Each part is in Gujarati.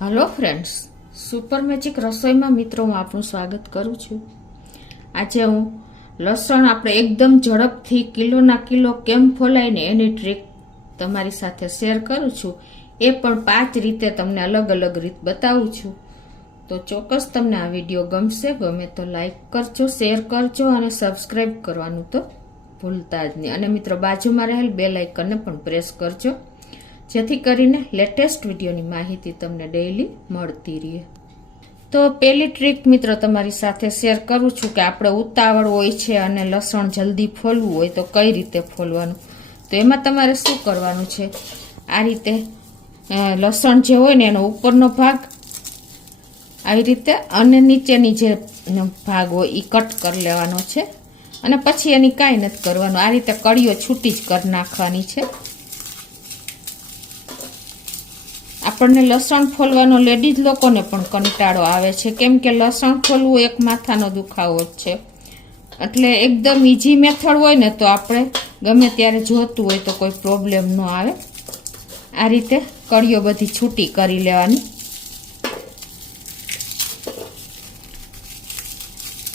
हेलो फ्रेंड्स, सुपर मैजिक रसोई में मित्रों में आपनु स्वागत करूँ छूं। आज हूँ लसण आपणे एकदम झड़पथी किलो ना किलो केम फोलाय ने एनी ट्रीक तमारी साथे शेर करूँ छूं। ए पण 5 रीते तमने अलग अलग रीत बतावुं छूं। तो चोक्कस तमने आ विडियो गमशे। गमे तो लाइक करजो, शेर करजो अने सब्सक्राइब करवानुं तो भूलता ज नहीं। अने मित्रो बाजुमां रहेल बेल आइकनने पण प्रेस करजो, जेथी करीने लेटेस्ट विडियोनी माहिती तमने डेली मळती रहे। तो पहली ट्रीक मित्रों तमारी साथे शेर करूं छूं कि आपणे उतावळ होय छे अने लसण जल्दी फोलवुं होय तो कई रीते फोलवानुं। तो एमां तमारे शुं करवानुं छे, आ रीते लसण जे होय ने एनो उपरनो भाग આવી રીતે અને નીચેની જે ભાગ હોય એ કટ કરી લેવાનો છે અને પછી એની કાંઈ નથી કરવાનું। આ રીતે કળીઓ છૂટી જ કરી નાખવાની છે। આપણને લસણ ફોલવાનો લેડીઝ લોકોને પણ કંટાળો આવે છે, કેમ કે લસણ ફોલવું એક માથાનો દુખાવો જ છે। એટલે એકદમ ઈઝી મેથડ હોય ને તો આપણે ગમે ત્યારે જોતું હોય તો કોઈ પ્રોબ્લેમ ન આવે। આ રીતે કળીઓ બધી છૂટી કરી લેવાની।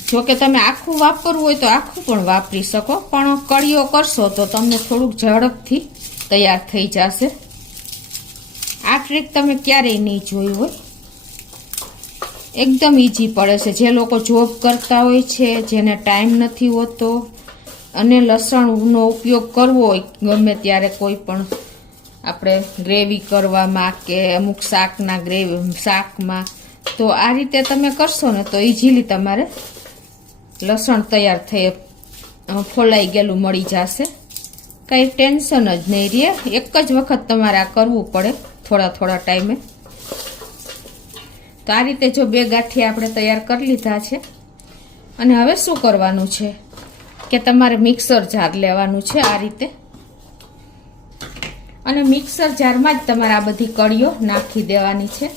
જો કે તમે આખું વાપરવું હોય તો આખું પણ વાપરી શકો, પણ કળીઓ કરશો તો તમને થોડુંક ઝડપથી તૈયાર થઈ જશે। આ ટ્રીક તમે ક્યારેય નહીં જોઈ હોય, એકદમ ઈઝી પડે છે। જે લોકો જોબ કરતા હોય છે, જેને ટાઈમ નથી હોતો અને લસણનો ઉપયોગ કરવો હોય ગમે ત્યારે કોઈ પણ આપણે ગ્રેવી કરવામાં કે અમુક શાકના શાકમાં, તો આ રીતે તમે કરશો ને તો ઇઝીલી તમારે લસણ તૈયાર થઈ ફોલાઈ ગયેલું મળી જશે। કંઈ ટેન્શન જ નહીં રહે। એક જ વખત તમારે આ કરવું પડે થોડા થોડા ટાઈમે। તો આ રીતે જો 2 ગાંઠિયા આપણે તૈયાર કરી લીધા છે અને હવે શું કરવાનું છે કે તમારે મિક્સર જાર લેવાનું છે આ રીતે, અને મિક્સર જારમાં જ તમારે આ બધી કળીઓ નાખી દેવાની છે।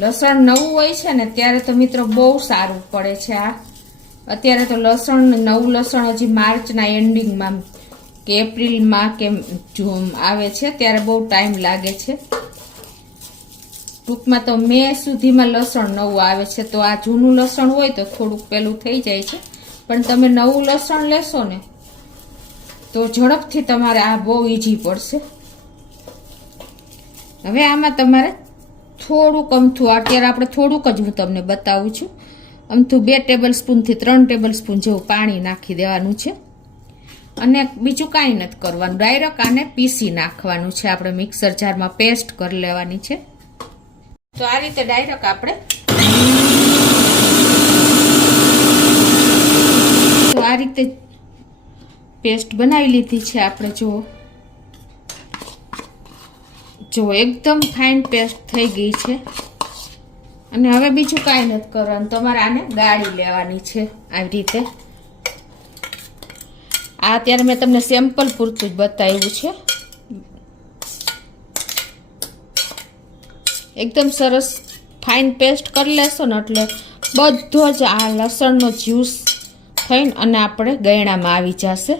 લસણ નવું હોય છે ને ત્યારે તો મિત્રો બહુ સારું પડે છે। આ અત્યારે તો નવું લસણ હજી માર્ચના એન્ડિંગમાં કે એપ્રિલમાં કે જૂન આવે છે ત્યારે બહુ ટાઈમ લાગે છે। ટૂંકમાં તો મે સુધીમાં લસણ નવું આવે છે। તો આ જૂનું લસણ હોય તો થોડુંક પેલું થઈ જાય છે, પણ તમે નવું લસણ લેશો ને તો ઝડપથી તમારે આ બહુ ઈઝી પડશે। હવે આમાં તમારે થોડુંક અમથું, અત્યારે આપણે થોડુંક જ હું તમને બતાવું છું, અમથું 2 ટેબલ સ્પૂનથી 3 ટેબલ સ્પૂન જેવું પાણી નાખી દેવાનું છે અને બીજું કાંઈ નથી કરવાનું। ડાયરેક્ટ આને પીસી નાખવાનું છે, આપણે મિક્સર જારમાં પેસ્ટ કરી લેવાની છે। તો આ રીતે ડાયરેક્ટ આપણે તો આ રીતે પેસ્ટ બનાવી લીધી છે આપણે। જો એકદમ ફાઇન પેસ્ટ થઈ ગઈ છે અને હવે બીજું કાંઈ નથી કરવાનું, તમારે આને ગાળી લેવાની છે આવી રીતે। આ અત્યારે મેં તમને સેમ્પલ પૂરતું જ બતાવ્યું છે। એકદમ સરસ ફાઇન પેસ્ટ કરી લેશો ને એટલે બધો જ આ લસણનો જ્યુસ થઈને અને આપણે ગયણામાં આવી જશે।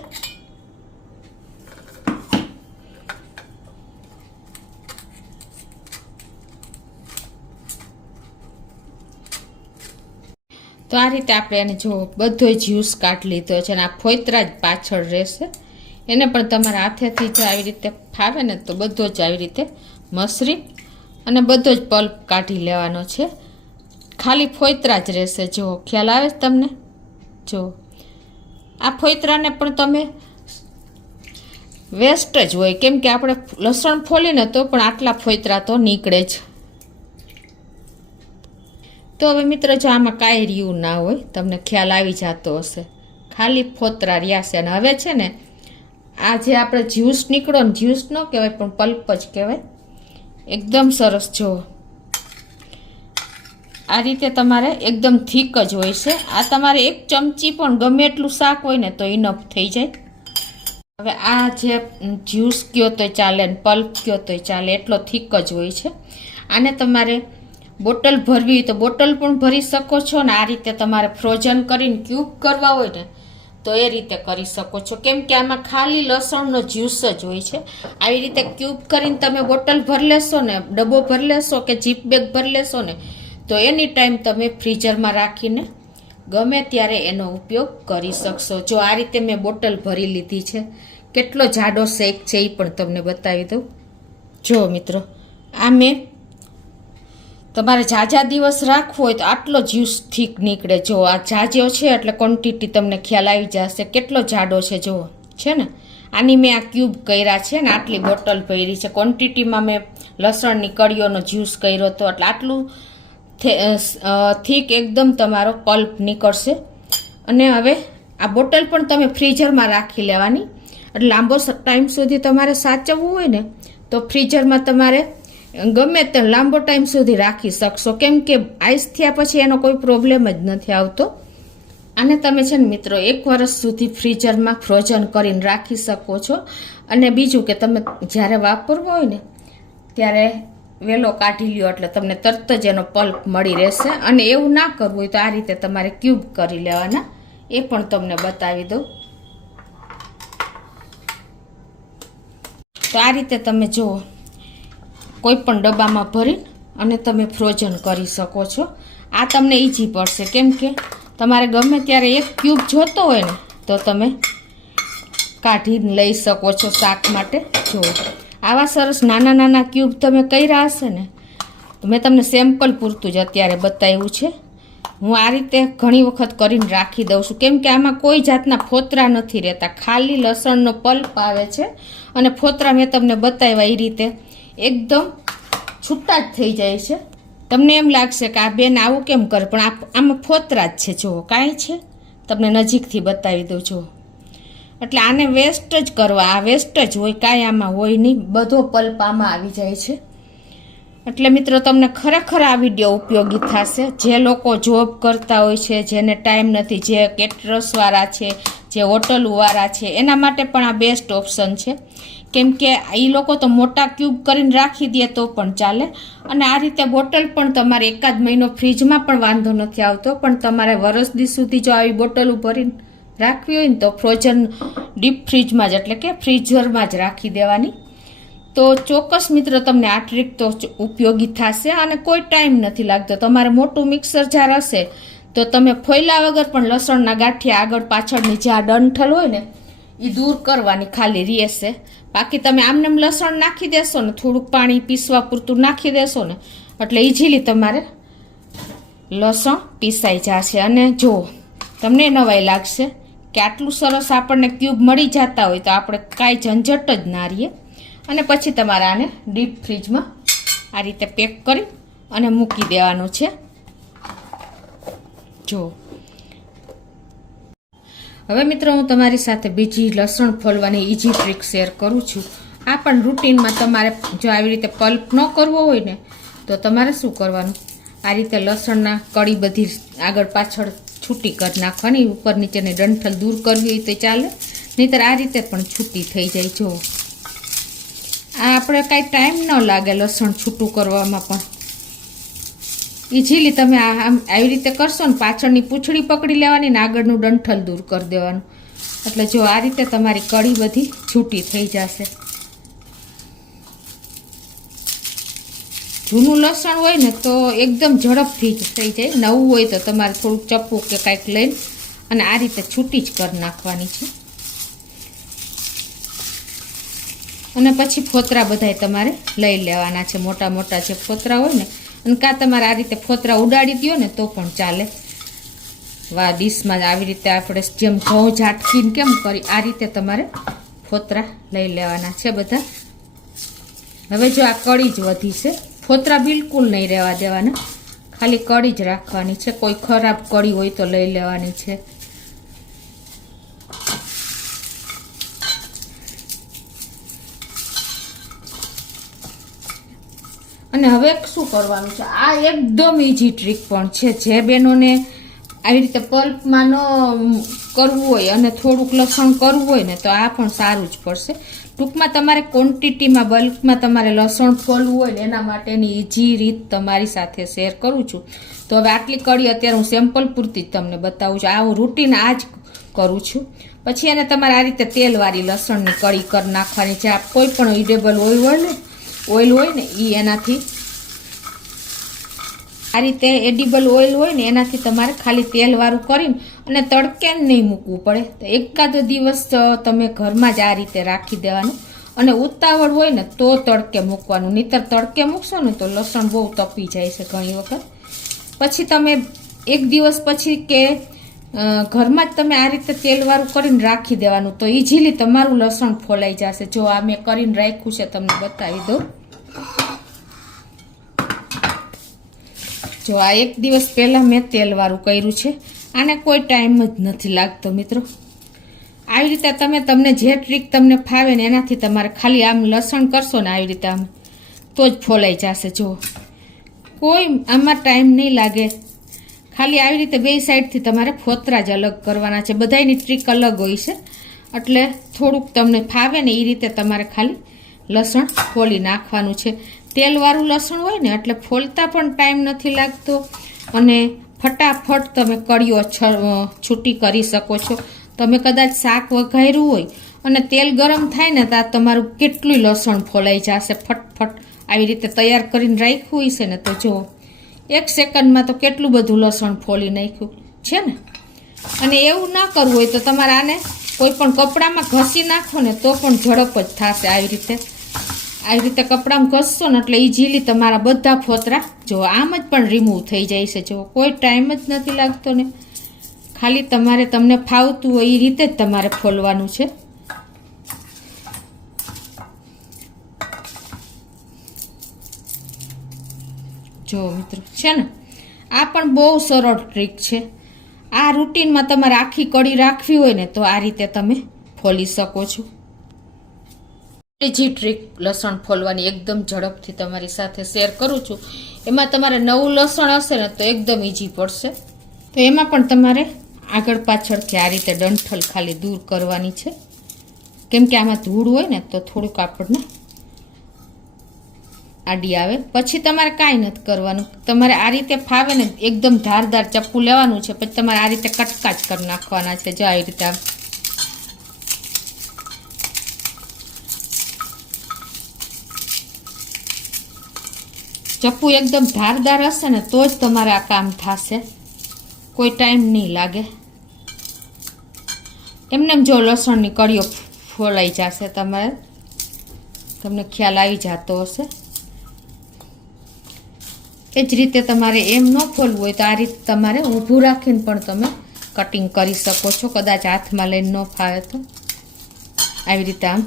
તો આ રીતે આપણે એને જો બધો જ્યુસ કાઢી લીધો છે અને આ ફોતરા જ પાછળ રહેશે, એને પણ તમારા હાથેથી જો આવી રીતે ફાવે ને તો બધો જ આવી રીતે મસરી અને બધો જ પલ્પ કાઢી લેવાનો છે। ખાલી ફોતરા જ રહેશે। જો ખ્યાલ આવે તમને? જો આ ફોતરાને પણ તમે વેસ્ટ જ હોય, કેમ કે આપણે લસણ ફોલીને તો પણ આટલા ફોતરા તો નીકળે જ। તો હવે મિત્રો જો આમાં કાંઈ રહ્યું ના હોય, તમને ખ્યાલ આવી જતો હશે, ખાલી ફોતરા રહ્યા છે। અને હવે છે ને આ જે આપણે જ્યુસ નીકળો ને, જ્યુસ ન કહેવાય પણ પલ્પ જ કહેવાય, એકદમ સરસ। જો આ રીતે તમારે એકદમ થીક જ હોય છે। આ તમારે 1 ચમચી પણ ગમે એટલું શાક હોય ને તો ઇનફ થઈ જાય। હવે આ જે જ્યુસ કયો તોય ચાલે ને પલ્પ કયો તોય ચાલે, એટલો થીક જ હોય છે। આને તમારે બોટલ ભરવી તો બોટલ પણ ભરી શકો છો ને આ રીતે તમારે ફ્રોઝન કરીને ક્યુબ કરવા હોય ને તો તો એ રીતે કરી શકો છો, કેમ કે આમાં ખાલી લસણનો જ્યુસ જ હોય છે. આવી રીતે ક્યુબ કરીને તમે બોટલ ભરી લેશો ને, ડબ્બો ભરી લેશો કે જીપ બેગ ભરી લેશો ને, તો એની ટાઈમ તમે ફ્રીઝરમાં રાખીને ગમે ત્યારે એનો ઉપયોગ કરી શકશો. જો આ રીતે મેં બોટલ ભરી લીધી છે. કેટલો જાડો શેક છે એ પણ તમને બતાવી દઉં. જો મિત્રો, આ મેં તમારે ઝાઝા દિવસ રાખવો હોય તો આટલો જ્યુસ ઠીક નીકળે. જો આ ઝાઝો છે એટલે ક્વોન્ટિટી તમને ખ્યાલ આવી જશે કેટલો જાડો છે. જુઓ છે ને, આની મેં આ ક્યુબ કર્યા છે ને આટલી બોટલ ભરી છે. ક્વોન્ટિટીમાં મેં લસણની કળીઓનો જ્યુસ કર્યો હતો એટલે આટલું થીક એકદમ તમારો પલ્પ નીકળશે. અને હવે આ બોટલ પણ તમે ફ્રીઝરમાં રાખી લેવાની. એટલે લાંબો ટાઈમ સુધી તમારે સાચવવું હોય ને તો ફ્રીઝરમાં તમારે ગમે તે લાંબો ટાઈમ સુધી રાખી શકશો, કેમ કે આઈસ થયા પછી એનો કોઈ પ્રોબ્લેમ જ નથી આવતો. આને તમે છે ને મિત્રો 1 વર્ષ સુધી ફ્રીઝરમાં ફ્રોઝન કરીને રાખી શકો છો. અને બીજું કે તમે જ્યારે વાપરવો હોય ને ત્યારે વેલો કાઢી લ્યો એટલે તમને તરત જ એનો પલ્પ મળી રહેશે. અને એવું ના કરવું હોય તો આ રીતે તમારે ક્યુબ કરી લેવાના, એ પણ તમને બતાવી દઉં. તો આ રીતે તમે જુઓ, કોઈ પણ ડબ્બામાં ભરી અને તમે ફ્રોઝન કરી શકો છો. આ તમને ઈઝી પડશે, કેમ કે તમારે ગમે ત્યારે એક ક્યુબ જોતો હોય ને તો તમે કાઢીને લઈ શકો છો શાક માટે. જુઓ, આવા સરસ નાના નાના ક્યુબ તમે કર્યા હશે ને, મેં તમને સેમ્પલ પૂરતું જ અત્યારે બતાવ્યું છે. હું આ રીતે ઘણી વખત કરીને રાખી દઉં છું, કેમ કે આમાં કોઈ જાતના ફોતરા નથી રહેતા, ખાલી લસણનો પલ્પ આવે છે. અને ફોતરા મેં તમને બતાવ્યા એ રીતે એકદમ છૂટા જ થઈ જાય છે. તમને એમ લાગશે કે આ બેન આવું કેમ કરે, પણ આમાં ફોતરા જ છે. જુઓ, કાંઈ છે, તમને નજીકથી બતાવી દઉં. જુઓ, એટલે આને વેસ્ટ જ કરવા, આ વેસ્ટ જ હોય, કાંઈ આમાં હોય નહીં, બધો પલ્પ આમાં આવી જાય છે. એટલે મિત્રો તમને ખરેખર આ વિડીયો ઉપયોગી થશે. જે લોકો જોબ કરતા હોય છે, જેને ટાઈમ નથી, જે કેટરર્સવાળા છે, જે હોટલવાળા છે, એના માટે પણ આ બેસ્ટ ઓપ્શન છે. કેમ કે એ લોકો તો મોટા ક્યુબ કરીને રાખી દે તો પણ ચાલે. અને આ રીતે બોટલ પણ તમારે 1 મહિનો ફ્રીજમાં પણ વાંધો નથી આવતો. પણ તમારે વર્ષ દી સુધી જો આવી બોટલો ભરીને રાખવી હોય ને તો ફ્રોઝન ડીપ ફ્રીજમાં જ એટલે કે ફ્રીઝરમાં જ રાખી દેવાની. તો ચોક્કસ મિત્રો તમને આ ટ્રીક તો ઉપયોગી થશે. અને કોઈ ટાઈમ નથી લાગતો. તમારે મોટું મિક્સર જાર હશે તો તમે ફોયલા વગર પણ લસણના ગાંઠિયા આગળ પાછળની જે આ ડંઠલ હોય ને એ દૂર કરવાની ખાલી રહેશે. બાકી તમે આમનેમ લસણ નાખી દેશો ને, થોડુંક પાણી પીસવા પૂરતું નાખી દેશો ને એટલે ઇઝીલી તમારે લસણ પીસાઈ જશે. અને જો તમને નવાઈ લાગશે કે આટલું સરસ આપણને ક્યુબ મળી જતા હોય તો આપણે કાંઈ ઝંઝટ જ ના રહીએ. અને પછી તમારે આને ડીપ ફ્રીજમાં આ રીતે પેક કરી અને મૂકી દેવાનું છે. જો હવે મિત્રો હું તમારી સાથે બીજી લસણ ફોલવાની ઈઝી ટ્રીક શેર કરું છું. આ પણ રૂટીનમાં તમારે જો આવી રીતે પલ્પ ન કરવો હોય ને તો તમારે શું કરવાનું, આ રીતે લસણના કળી બધી આગળ પાછળ છૂટી કરી નાખવાની. ઉપર નીચેની ડંઠલ દૂર કરવી હોય તો ચાલે, નહીંતર આ રીતે પણ છૂટી થઈ જાય. જો આ આપણે કાંઈ ટાઈમ ન લાગે લસણ છૂટું કરવામાં, પણ ઇઝીલી તમે આવી રીતે કરશો ને, પાછળની પૂંછડી પકડી લેવાની ને આગળનું ડંઠલ દૂર કરી દેવાનું. એટલે જો આ રીતે તમારી કળી બધી છૂટી થઈ જશે. જૂનું લસણ હોય ને તો એકદમ ઝડપથી જ થઈ જાય, નવું હોય તો તમારે થોડુંક ચપ્પુ કે કાંઈક લઈને અને આ રીતે છૂટી જ કરી નાખવાની છે. અને પછી ફોતરા બધાય તમારે લઈ લેવાના છે, મોટા મોટા જે ફોતરા હોય ને. અને કાં તમારે આ રીતે ફોતરા ઉડાડી દો ને તો પણ ચાલે. વા ડીશમાં આવી રીતે આપણે જેમ ઘઉં ઝાટકીને કેમ કરી આ રીતે તમારે ફોતરા લઈ લેવાના છે બધા. હવે જો આ કળી જ વધી છે, ફોતરા બિલકુલ નહીં રહેવા દેવાના, ખાલી કળી જ રાખવાની છે. કોઈ ખરાબ કળી હોય તો લઈ લેવાની છે. અને હવે શું કરવાનું છે, આ એકદમ ઈઝી ટ્રીક પણ છે. જે બહેનોને આવી રીતે પલ્પમાં ન કરવું હોય અને થોડુંક લસણ કરવું હોય ને તો આ પણ સારું જ પડશે. ટૂંકમાં તમારે ક્વોન્ટિટીમાં બલ્કમાં તમારે લસણ ફોલવું હોય ને એના માટેની ઈઝી રીત તમારી સાથે શેર કરું છું. તો હવે આટલી કળી અત્યારે હું સેમ્પલ પૂરતી જ તમને બતાવું છું. આ રૂટીન આ જ કરું છું. પછી એને તમારે આ રીતે તેલવાળી લસણની કળી કરી નાખવાની છે. આ કોઈ પણ ઇડેબલ ઓઇલ હોય ને એ એનાથી આ રીતે એડિબલ ઓઇલ હોય ને એનાથી તમારે ખાલી તેલવાળું કરીને અને તડકે નહીં મૂકવું પડે. તો એકાદો દિવસ તમે ઘરમાં જ આ રીતે રાખી દેવાનું અને ઉતાવળ હોય ને તો તડકે મૂકવાનું, નહીંતર તડકે મૂકશો ને તો લસણ બહુ તપી જાય છે ઘણી વખત. પછી તમે એક દિવસ પછી કે ઘરમાં જ તમે આ રીતે તેલવાળું કરીને રાખી દેવાનું તો ઇઝીલી તમારું લસણ ફોલાઈ જશે. જો આ મેં કરીને રાખ્યું છે, તમને બતાવી દઉં. જો આ એક દિવસ પહેલાં મેં તેલવાળું કર્યું છે. આને કોઈ ટાઈમ જ નથી લાગતો મિત્રો. આવી રીતે તમને જે ટ્રીક તમને ફાવે ને એનાથી તમારે ખાલી આમ લસણ કરશો ને આવી રીતે આમ તો જ ફોલાઈ જશે. જો કોઈ આમાં ટાઈમ નહીં લાગે. ખાલી આવી રીતે બે સાઈડથી તમારે ફોતરા જ અલગ કરવાના છે. બધાની ટ્રીક અલગ હોય છે એટલે થોડુંક તમને ફાવે ને એ રીતે તમારે ખાલી લસણ ફોલી નાખવાનું છે. તેલવાળું લસણ હોય ને એટલે ફોલતા પણ ટાઈમ નથી લાગતો અને ફટાફટ તમે કળીઓ છૂટી કરી શકો છો. તમે કદાચ શાક વઘાર્યું હોય અને તેલ ગરમ થાય ને તો તમારું કેટલું લસણ ફોલાઈ જશે. ફટફટ આવી રીતે તૈયાર કરીને રાખ્યું હોય છે ને તો જો 1 સેકન્ડમાં તો કેટલું બધું લસણ ફોલી નાખ્યું છે ને. અને એવું ના કરવું હોય તો તમારે આને કોઈ પણ કપડામાં ઘસી નાખો ને તો પણ ઝડપ જ થશે. આવી રીતે કપડામાં ઘસશો ને એટલે ઇઝીલી તમારા બધા ફોતરા જો આમ જ પણ રિમૂવ થઈ જાય છે. જો કોઈ ટાઈમ જ નથી લાગતો ને. ખાલી તમને ફાવતું હોય એ રીતે જ તમારે ફોલવાનું છે. જો મિત્રો છે ને આ પણ બહુ સરળ ટ્રીક છે. આ રૂટીનમાં તમારે આખી કળી રાખવી હોય ને તો આ રીતે તમે ફોલી શકો છો. ત્રીજી ટ્રીક લસણ ફોલવાની એકદમ ઝડપથી તમારી સાથે શેર કરું છું. એમાં તમારે નવું લસણ હશે ને તો એકદમ ઇઝી પડશે. તો એમાં પણ તમારે આગળ પાછળથી આ રીતે ડંઠલ ખાલી દૂર કરવાની છે. કેમ કે આમાં ધૂળ હોય ને તો થોડુંક આપણને આડી આવે. પછી તમારે કાંઈ નથી કરવાનું. તમારે આ રીતે ફાવે ને એકદમ ધારદાર ચપ્પુ લેવાનું છે. પછી તમારે આ રીતે કટકા જ કરી નાખવાના છે. જો આવી રીતે ચપ્પુ એકદમ ધારદાર હશે ને તો જ તમારે આ કામ થશે. કોઈ ટાઈમ નહીં લાગે. એમને જો લસણની કળીઓ ફોલાઈ જશે. તમને ખ્યાલ આવી જતો હશે. એ જ રીતે તમારે એમ ન ફોલવું હોય તો આ રીતે તમારે ઊભું રાખીને પણ તમે કટિંગ કરી શકો છો. કદાચ હાથમાં લઈને ન ફાવે તો આવી રીતે આમ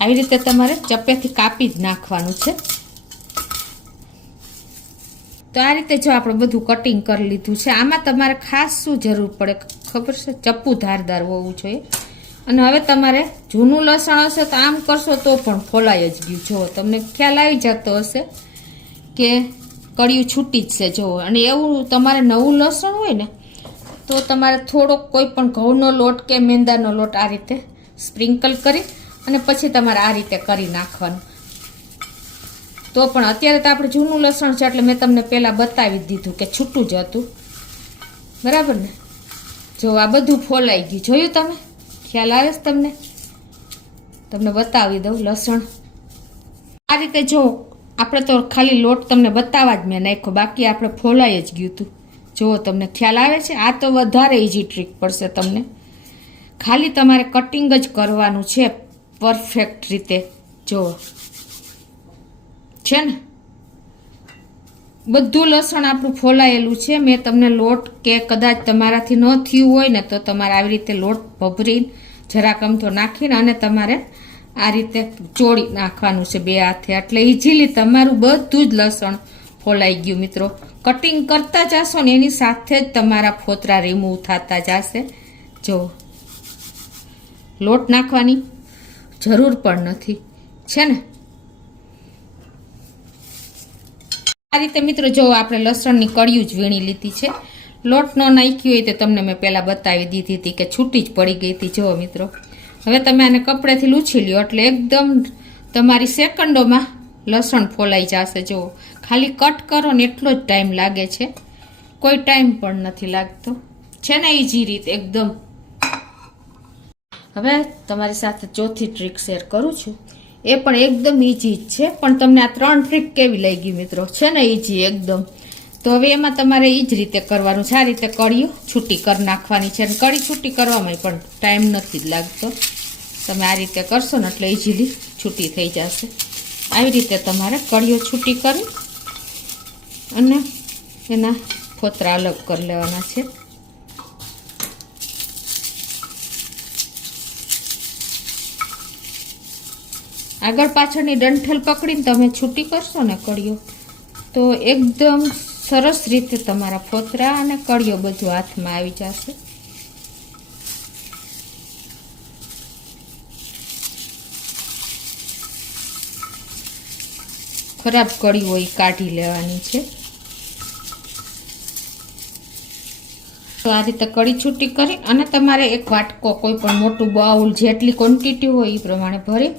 આવી રીતે તમારે ચપ્પેથી કાપી જ નાખવાનું છે. તો આ રીતે જો આપણે બધું કટિંગ કરી લીધું છે. આમાં તમારે ખાસ શું જરૂર પડે ખબર છે? ચપ્પુ ધારદાર હોવું જોઈએ. અને હવે તમારે જૂનું લસણ હશે તો આમ કરશો તો પણ ફોલાઈ જ ગયું. જો તમને ખ્યાલ આવી જતો હશે કે કળિયું છૂટી જ છે. જો અને એવું તમારે નવું લસણ હોય ને તો તમારે થોડોક કોઈ પણ ઘઉંનો લોટ કે મેંદાનો લોટ આ રીતે સ્પ્રિંકલ કરી અને પછી તમારે આ રીતે કરી નાખવાનું. તો પણ અત્યારે તો આપણે જૂનું લસણ છે એટલે મેં તમને પહેલાં બતાવી દીધું કે છૂટું જ હતું. બરાબર ને? જો આ બધું ફોલાઈ ગયું. જોયું તમે? ખ્યાલ આવે છે તમને બતાવી દઉં. લસણ આ રીતે જો આપણે તો ખાલી લોટ તમને બતાવવા જ મેં નાખ્યો, બાકી આપણે ફોલાઈ જ ગયું હતું. જુઓ તમને ખ્યાલ આવે છે? આ તો વધારે ઇઝી ટ્રીક પડશે તમને. ખાલી તમારે કટિંગ જ કરવાનું છે પરફેક્ટ રીતે. જુઓ છે ને બધું લસણ આપણું ફોલાયેલું છે. મેં તમને લોટ કે કદાચ તમારાથી ન થયું હોય ને તો તમારે આવી રીતે લોટ ભભરીને જરાક અમથો નાખીને અને તમારે આ રીતે ચોળી નાખવાનું છે 2 હાથે. એટલે ઇઝીલી તમારું બધું જ લસણ ફોલાઈ ગયું મિત્રો. કટિંગ કરતા જશો ને એની સાથે જ તમારા ફોતરા રિમૂવ થતા જશે. જો લોટ નાખવાની જરૂર પણ નથી છે ને. આ રીતે મિત્રો જો આપણે લસણની કળિયું જ વીણી લીધી છે. લોટ ન નાખ્યો હોય તો તમને મેં પહેલાં બતાવી દીધી હતી કે છૂટી જ પડી ગઈ હતી. જુઓ મિત્રો હવે તમે આને કપડેથી લૂછી લ્યો એટલે એકદમ તમારી સેકન્ડોમાં લસણ ફોલાઈ જશે. જુઓ, ખાલી કટ કરો ને એટલો જ ટાઈમ લાગે છે, કોઈ ટાઈમ પણ નથી લાગતો. છે ને ઈઝી રીત એકદમ. હવે તમારી સાથે ચોથી ટ્રીક શેર કરું છું, એ પણ એકદમ ઈઝી જ છે. પણ તમને આ 3 ટ્રીક કેવી લાગી મિત્રો? છે ને ઈઝી એકદમ. તો હવે એમાં તમારે એ જ રીતે કરવાનું છે. આ રીતે કળીઓ છૂટી કરી નાખવાની છે. અને કળી છૂટી કરવામાં પણ ટાઈમ નથી લાગતો. તમે આ રીતે કરશો ને એટલે ઇઝીલી છૂટી થઈ જશે. આવી રીતે તમારે કળીઓ છૂટી કરી અને એના ફોતરા અલગ કરી લેવાના છે. આગળ પાછળની ડંઠલ પકડીને તમે છૂટી કરશો ને કળીઓ, તો એકદમ સરસ રીતે તમારા ફોતરા અને કળીઓ બધું હાથમાં આવી જશે. ખરાબ કળી હોય કાઢી લેવાની છે. તો આ રીતે કળી છૂટી કરી અને તમારે એક વાટકો, કોઈ પણ મોટું બાઉલ, જેટલી ક્વોન્ટિટી હોય એ પ્રમાણે ભરી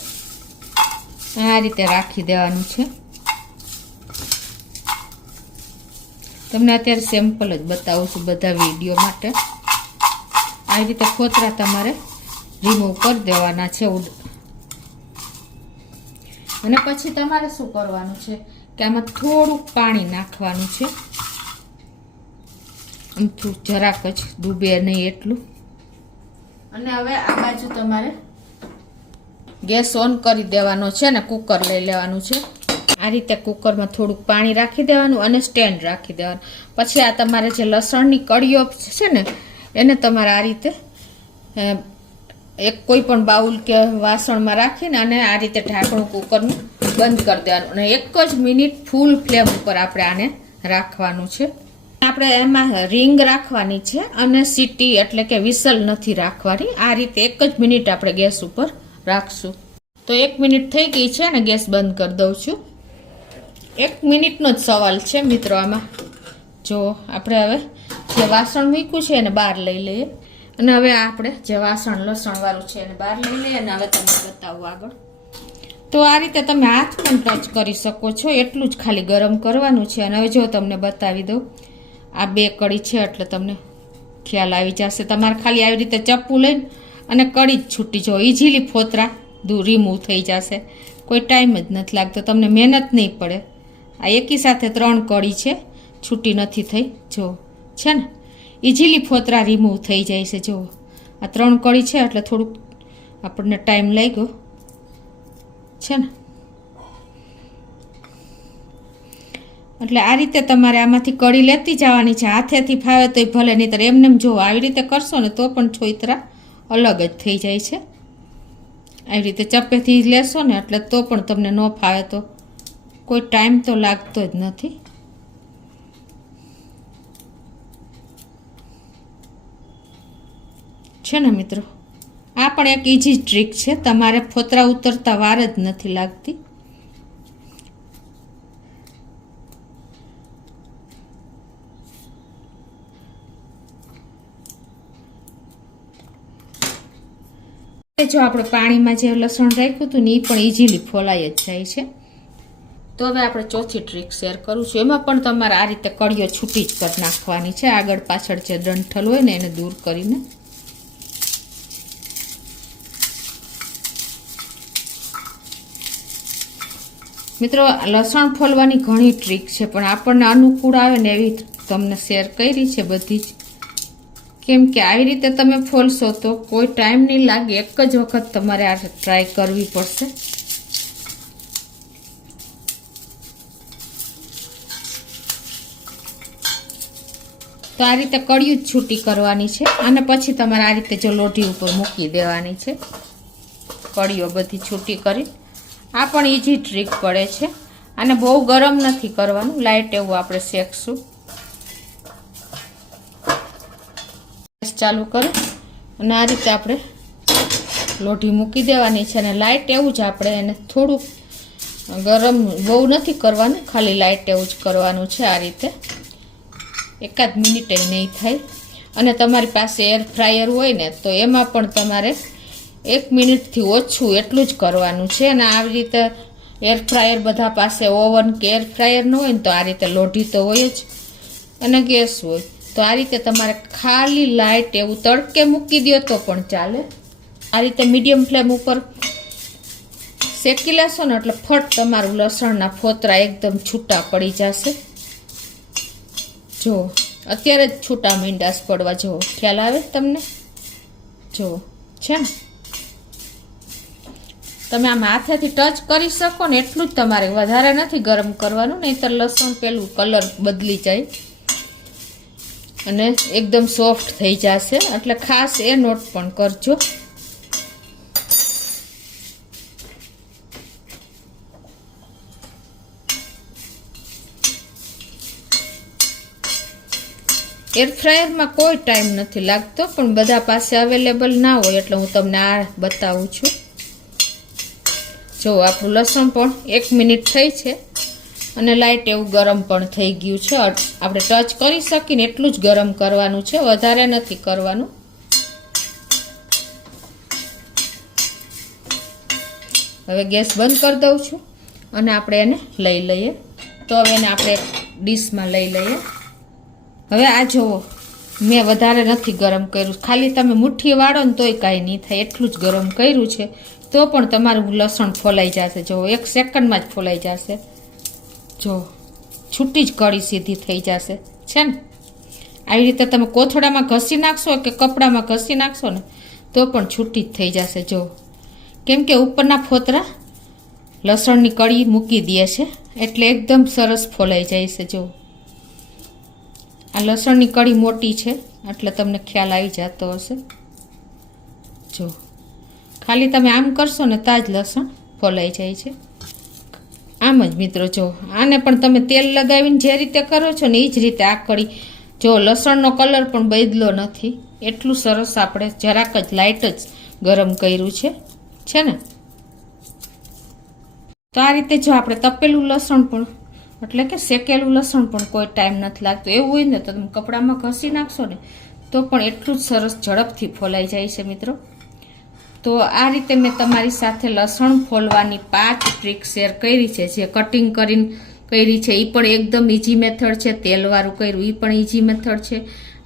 આ રીતે રાખી દેવાનું છે. તમને અત્યારે સેમ્પલ જ બતાવું છું બધા વિડીયો માટે. આવી રીતે ફોતરા તમારે રિમૂવ કરી દેવાના છે. અને પછી તમારે શું કરવાનું છે કે આમાં થોડુંક પાણી નાખવાનું છે, આમથું જરાક જ, ડૂબે નહીં એટલું. અને હવે આ બાજુ તમારે ગેસ ઓન કરી દેવાનો છે ને કુકર લઈ લેવાનું છે. આ રીતે કુકરમાં થોડુંક પાણી રાખી દેવાનું અને સ્ટેન્ડ રાખી દેવાનું. પછી આ તમારે જે લસણની કળીઓ છે ને એને તમારે આ રીતે એક કોઈ પણ બાઉલ કે વાસણમાં રાખીને અને આ રીતે ઢાંકણું કુકરનું બંધ કરી દેવાનું. અને 1 જ મિનિટ ફૂલ ફ્લેમ ઉપર આપણે આને રાખવાનું છે. આપણે એમાં રીંગ રાખવાની છે અને સીટી એટલે કે વિસલ નથી રાખવાની. આ રીતે 1 જ મિનિટ આપણે ગેસ ઉપર રાખશું. તો 1 મિનિટ થઈ ગઈ છે અને ગેસ બંધ કરી દઉં છું. 1 મિનિટનો જ સવાલ છે મિત્રો આમાં. જો આપણે હવે જે વાસણ મૂક્યું છે એને બહાર લઈ લઈએ. અને હવે આપણે જે વાસણ લસણવાળું છે એને બહાર લઈ લઈએ અને હવે તમને બતાવું આગળ. તો આ રીતે તમે હાથ પણ ટચ કરી શકો છો, એટલું જ ખાલી ગરમ કરવાનું છે. અને હવે જો તમને બતાવી દઉં, આ 2 કળી છે એટલે તમને ખ્યાલ આવી જશે. તમારે ખાલી આવી રીતે ચપ્પુ લઈને અને કળી જ છૂટી જો, ઇઝીલી ફોતરા રિમૂવ થઈ જશે. કોઈ ટાઈમ જ નથી લાગતો, તમને મહેનત નહીં પડે. આ એકી સાથે 3 કળી છે, છૂટી નથી થઈ. જો છે ને ઇઝીલી ફોતરા રિમૂવ થઈ જાય છે. જુઓ, આ 3 કળી છે એટલે થોડુંક આપણને ટાઈમ લાગ્યો છે ને. એટલે આ રીતે તમારે આમાંથી કળી લેતી જવાની છે. હાથેથી ફાવે તોય ભલે, નહીંતર એમને જો આવી રીતે કરશો ને તો પણ છોતરા અલગ જ થઈ જાય છે. આવી રીતે ચપ્પેથી લેશો ને એટલે તો પણ તમને ન ફાવે તો કોઈ ટાઈમ તો લાગતો જ નથી. છે ને મિત્રો, આ પણ એક ઈઝી ટ્રીક છે. તમારે ફોતરા ઉતરતા વાર જ નથી લાગતી. જો આપણે પાણીમાં જે લસણ રાખ્યું હતું ને એ પણ ઇઝીલી ફોલાઈ જ જાય છે. તો હવે આપણે ચોથી ટ્રીક શેર કરું છું. એમાં પણ તમારે આ રીતે કળીઓ છૂટી જ કરી નાખવાની છે. આગળ પાછળ જે ડંઠલ હોય ને એને દૂર કરીને. મિત્રો, લસણ ફોલવાની ઘણી ટ્રીક છે, પણ આપણને અનુકૂળ આવે ને એવી તમને શેર કરી છે બધી જ. કેમ કે આવી રીતે તમે ફોલશો તો કોઈ ટાઈમ નહીં લાગે. એક જ વખત તમારે આ ટ્રાય કરવી પડશે. તો આ રીતે કળિયું જ છૂટી કરવાની છે. અને પછી તમારે આ રીતે જો લોઢી ઉપર મૂકી દેવાની છે, કળીઓ બધી છૂટી કરી. આ પણ ઈઝી ટ્રીક પડે છે. આને બહુ ગરમ નથી કરવાનું, લાઇટ એવું આપણે શેકશું. ચાલુ કરી અને આ રીતે આપણે લોઢી મૂકી દેવાની છે. અને લાઇટ એવું જ આપણે એને થોડુંક ગરમ બહુ નથી કરવાનું, ખાલી લાઇટ એવું જ કરવાનું છે. આ રીતે 1 મિનિટે નહીં થાય. અને તમારી પાસે એર ફ્રાયર હોય ને તો એમાં પણ તમારે 1 મિનિટથી ઓછું એટલું જ કરવાનું છે. અને આવી રીતે એર ફ્રાયર બધા પાસે ઓવન કે એર ફ્રાયર ન હોય ને તો આ રીતે લોઢી તો હોય જ અને ગેસ હોય તો આ રીતે તમારે ખાલી લાઇટ એવું તડકે મૂકી દો તો પણ ચાલે. આ રીતે મીડિયમ ફ્લેમ ઉપર શેકી લેશો ને એટલે ફટ તમારું લસણના ફોતરા એકદમ છૂટા પડી જશે. જો અત્યારે જ છૂટા મીંડાસ પડવા, જો ખ્યાલ આવે તમને? જો છે ને, તમે આમ હાથેથી ટચ કરી શકો ને એટલું જ તમારે, વધારે નથી ગરમ કરવાનું, નહીંતર લસણ પેલું કલર બદલી જાય અને એકદમ સોફ્ટ થઈ જશે. એટલે ખાસ એ નોટ પણ કરજો. એર ફ્રાયરમાં કોઈ ટાઈમ નથી લાગતો, પણ બધા પાસે અવેલેબલ ના હોય એટલે હું તમને આ બતાવું છું. જો આપણું લસણ પણ 1 મિનિટ થઈ છે અને લાઇટ એવું ગરમ પણ થઈ ગયું છે. આપણે ટચ કરી શકીને એટલું જ ગરમ કરવાનું છે, વધારે નથી કરવાનું. હવે ગેસ બંધ કરી દઉં છું અને આપણે એને લઈ લઈએ. તો હવે એને આપણે ડીશમાં લઈ લઈએ. હવે આ જુઓ, મેં વધારે નથી ગરમ કર્યું, ખાલી તમે મુઠ્ઠી વાળો ને તોય કાંઈ નહીં થાય એટલું જ ગરમ કર્યું છે. તો પણ તમારું લસણ ફોલાઈ જશે. જો 1 સેકન્ડમાં જ ફોલાઈ જશે. જો છૂટી જ કળી સીધી થઈ જશે, છે ને? આવી રીતે તમે કોથળામાં ઘસી નાખશો કે કપડામાં ઘસી નાખશો ને તો પણ છૂટી જ થઈ જશે. જો કેમ કે ઉપરના ફોતરા લસણની કળી મૂકી દે છે એટલે એકદમ સરસ ફોલાઈ જાય છે. જો આ લસણની કળી મોટી છે એટલે તમને ખ્યાલ આવી જતો હશે. જો ખાલી તમે આમ કરશો ને તાજ લસણ ફોલાઈ જાય છે. આમ જ મિત્રો, જો આને પણ તમે તેલ લગાવીને જે રીતે કરો છો ને એ જ રીતે આ કળી, જો લસણનો કલર પણ બદલો નથી, એટલું સરસ આપણે જરાક જ લાઇટ જ ગરમ કર્યું છે ને? તો આ રીતે જો આપણે તપેલું લસણ પણ એટલે કે શેકેલું લસણ પણ કોઈ ટાઈમ નથી લાગતો એવું હોય ને તો તમે કપડામાં ઘસી નાખશો ને તો પણ એટલું જ સરસ ઝડપથી ફોલાઈ જાય છે મિત્રો. તો આ રીતે મેં તમારી સાથે લસણ ફોલવાની 5 ટ્રીક શેર કરી છે. જે કટિંગ કરીને કરી છે એ પણ એકદમ ઇઝી મેથડ છે. તેલવાળું કર્યું એ પણ ઇઝી મેથડ છે.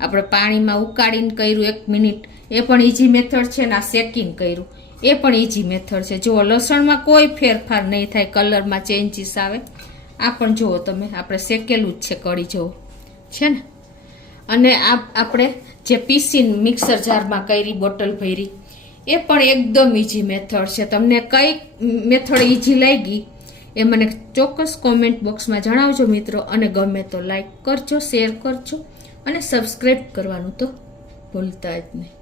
આપણે પાણીમાં ઉકાળીને કર્યું 1 મિનિટ એ પણ ઇઝી મેથડ છે. અને આ શેકીને કર્યું એ પણ ઇઝી મેથડ છે. જો લસણમાં કોઈ ફેરફાર નહીં થાય, કલરમાં ચેન્જીસ આવે. આ પણ જુઓ તમે, આપણે શેકેલું જ છે કળી, જુઓ છે ને? અને આ આપણે જે પીસીને મિક્સર જારમાં કરી બોટલ ભરી એ પણ એકદમ ઇઝી મેથડ છે. તમને કઈ મેથડ ઇઝી લાગી એ મને ચોક્કસ કોમેન્ટ બોક્સમાં જણાવજો મિત્રો. અને ગમે તો લાઈક કરજો, શેર કરજો અને સબસ્ક્રાઈબ કરવાનું તો ભૂલતા જ નહીં.